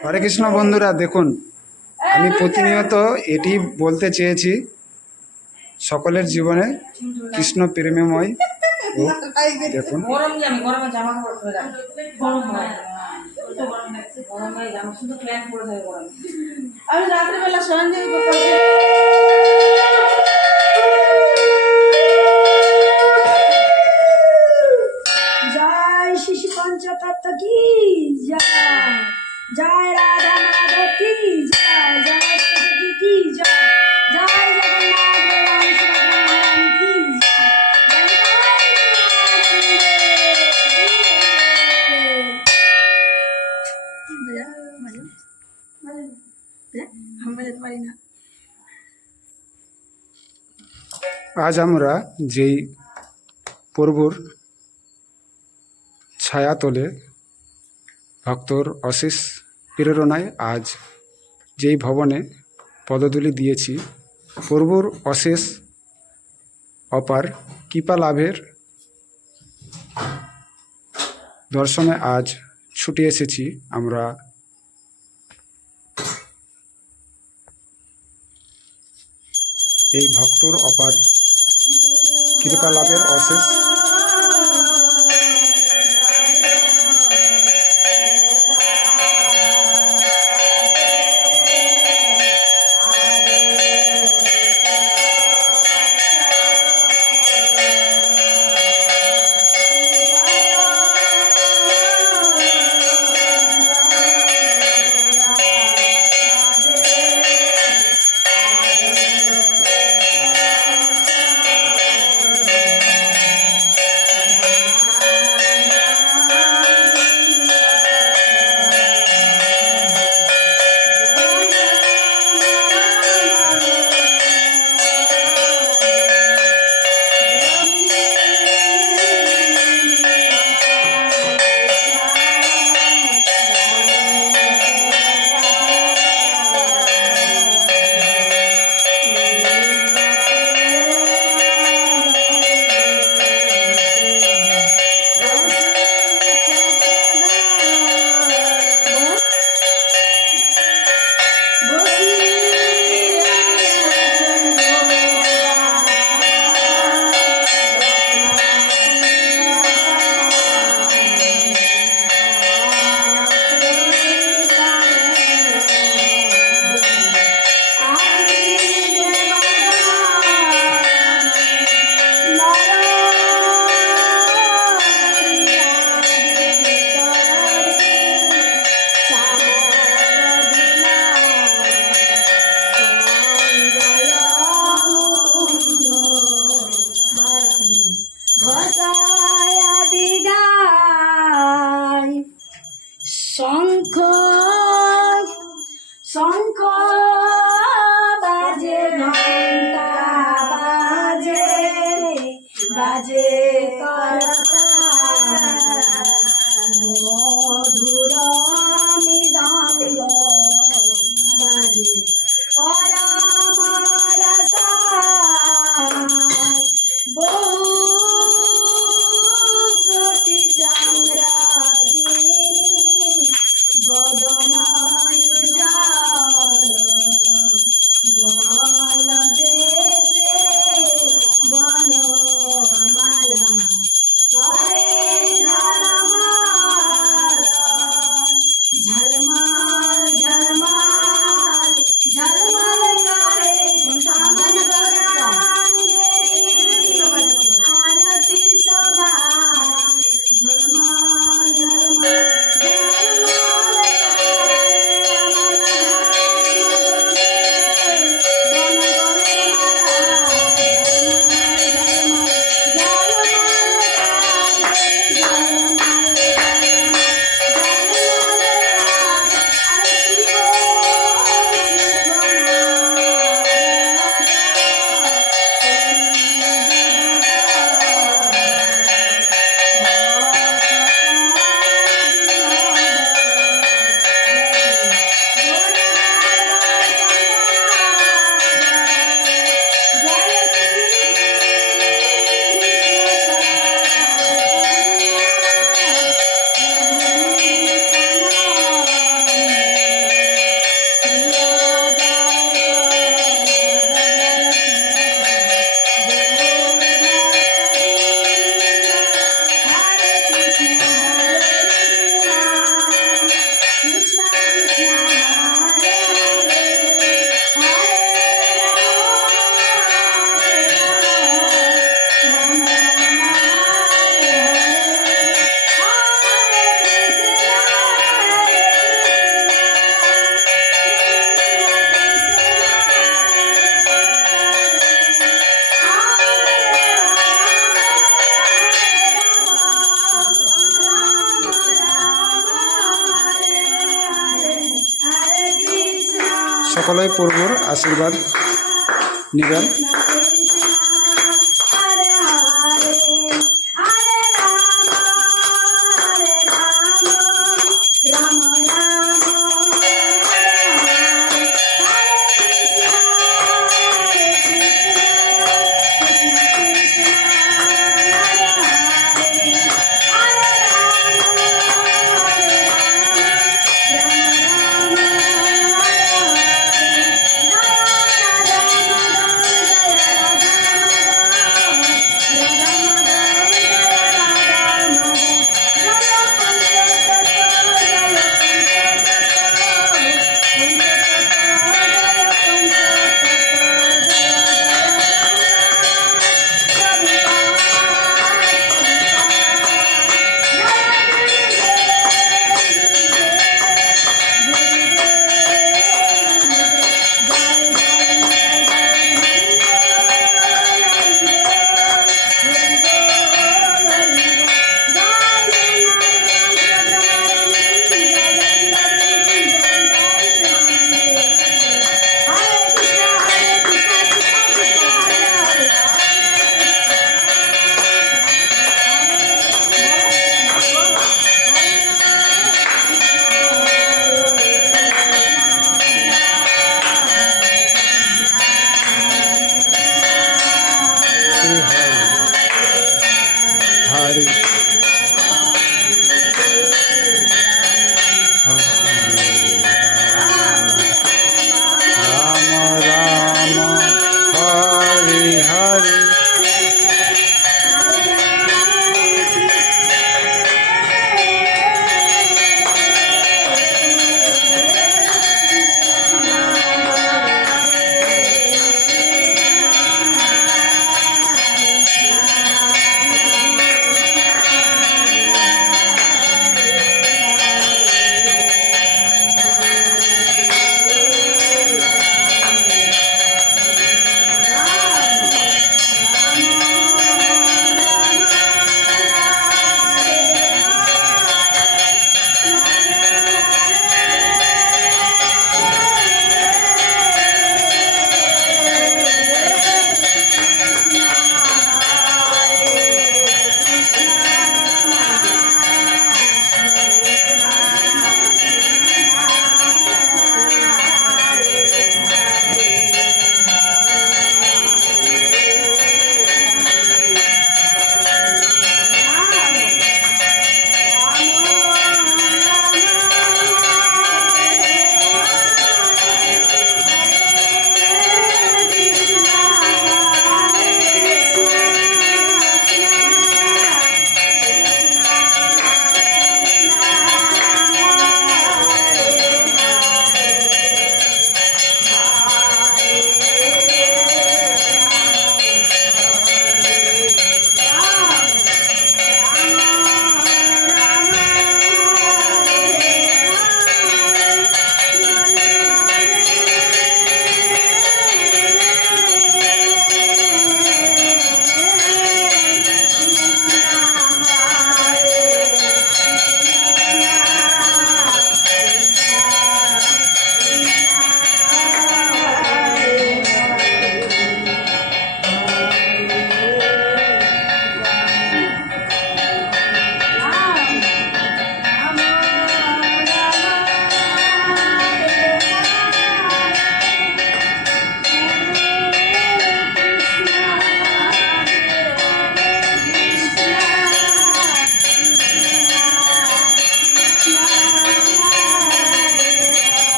হরে কৃষ্ণ বন্ধুরা, দেখুন, আমি প্রতিনিয়ত এটি বলতে চেয়েছি সকলের জীবনে কৃষ্ণ প্রেমময় দেখুন। জয় শিশু পঞ্চতত্ত্ব কি? জয়। জয় রাধা মাধব কি? জয় জয়। সরস্বতী কি? জয়। জয় জগন্নাথ আজ আমরা যেই প্রভুর ছায়াতলে ভক্তর অশেষ প্রেরণায় আজ যেই ভবনে পদধূলি দিয়েছি, প্রভুর অশেষ অপার কৃপা লাভের দর্শনে আজ ছুটে এসেছি আমরা। এই ভক্তর অপার কৃপা লাভের অশেষ প্রভুর আশীর্বাদ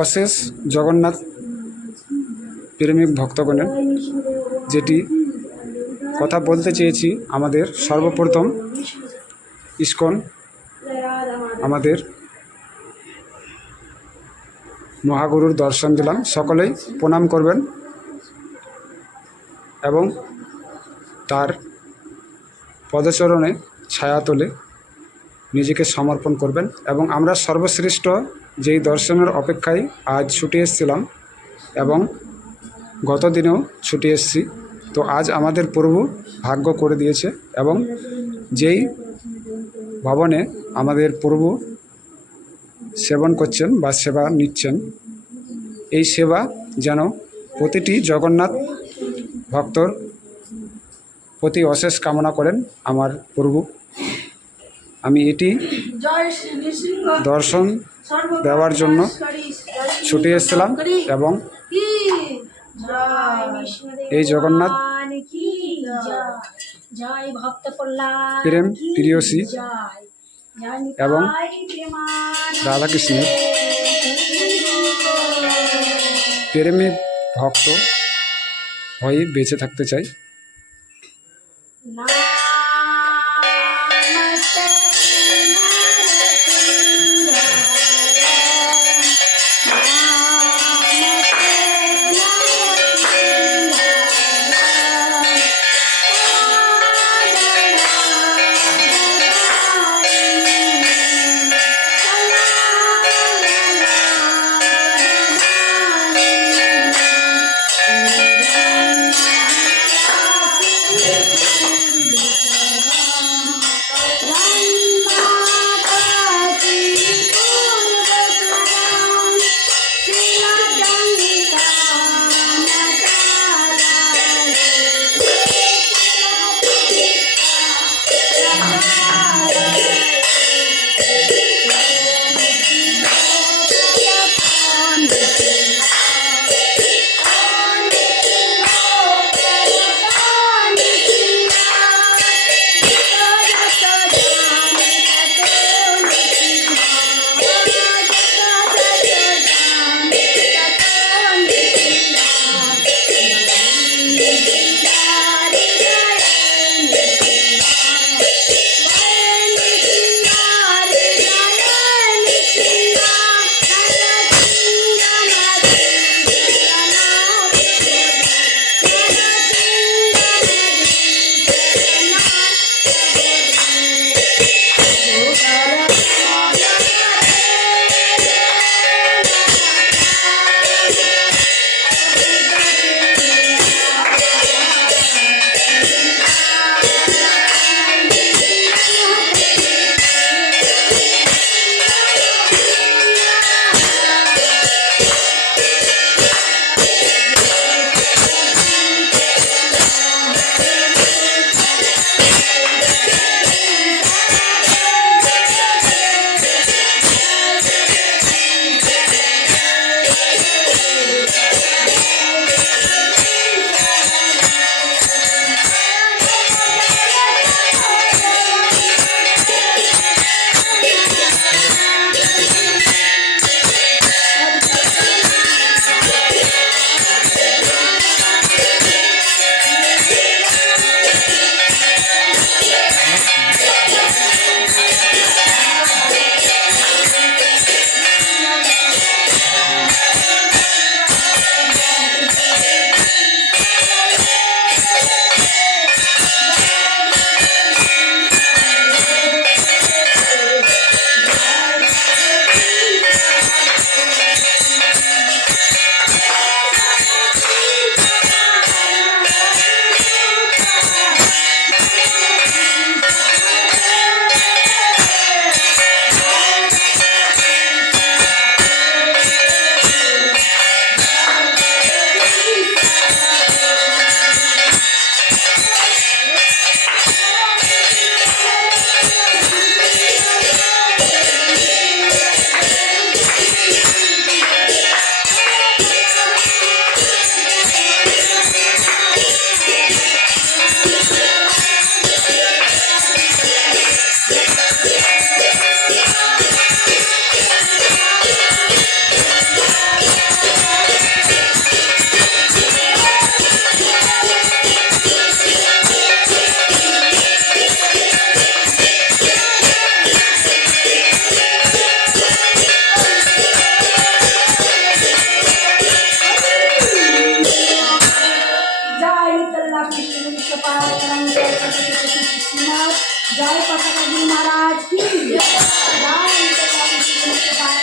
অশেষ জগন্নাথ প্রেমিক ভক্তগণের যেটি কথা বলতে চেয়েছি আমাদের সর্বপ্রথম ইস্কন আমাদের মহাগুরুর দর্শন দিলাম। সকলেই প্রণাম করবেন এবং তার পদচরণে ছায়া তোলে নিজেকে সমর্পণ করবেন এবং আমরা সর্বশ্রেষ্ঠ যেই দর্শনের অপেক্ষায় আজ ছুটে এসেছিলাম এবং গত দিনেও ছুটে এসেছি। তো আজ আমাদের প্রভু ভাগ্য করে দিয়েছে এবং যেই ভবনে আমাদের প্রভু সেবন করছেন বা সেবা নিচ্ছেন এই সেবা যেন প্রতিটি জগন্নাথ ভক্তর প্রতি অশেষ কামনা করেন আমার প্রভু। আমি এটি দর্শন দেওয়ার জন্য ছুটে এসেছিলাম এবং এই জগন্নাথ প্রেম প্রিয়সী এবং রাধাকৃষ্ণের প্রেমে ভক্ত হয়ে বেঁচে থাকতে চাই।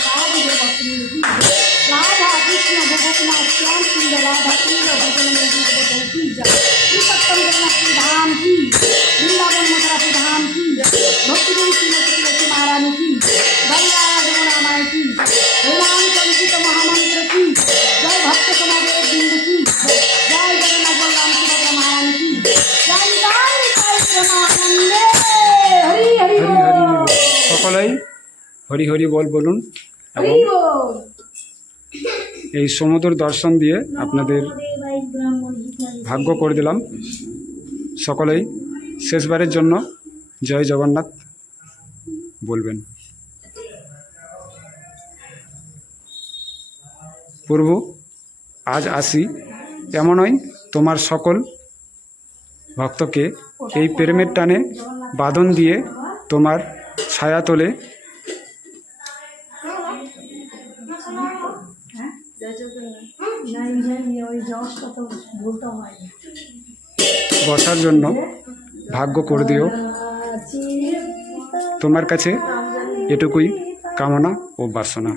गौरा श्री साधु देव भक्ति की जय राधा कृष्ण गोपनाथ श्याम सुंदर राधा कृष्ण भजन में जी भजन की जय श्री सप्तम जगन्नाथ श्री धाम की वृंदावन मथुरा श्री धाम की भक्ति गुरु श्रीमती तुलसी महारानी की बलिया रघुना माई की हरिनाम संचित महामंत्र की जय भक्त समावेश बिंदु की जय जगन्नाथ बलराम सुभद्रा महारानी की जय जय जय प्रेमानंदे हरि हरि হরি হরি बोल বল। সকলেই হরি হরি বল বলুন এবং এই সমুদ্র দর্শন দিয়ে আপনাদের ভাগ্য করে দিলাম। সকলেই শেষবারের জন্য জয় জগন্নাথ বলবেন। প্রভু আজ আসি এমনই তোমার সকল ভক্তকে এই প্রেমের টানে বাঁধন দিয়ে তোমার ছায়া তোলে বসার জন্য ভাগ্য করে দিও। তোমার কাছে এটুকুই কামনা ও বাসনা।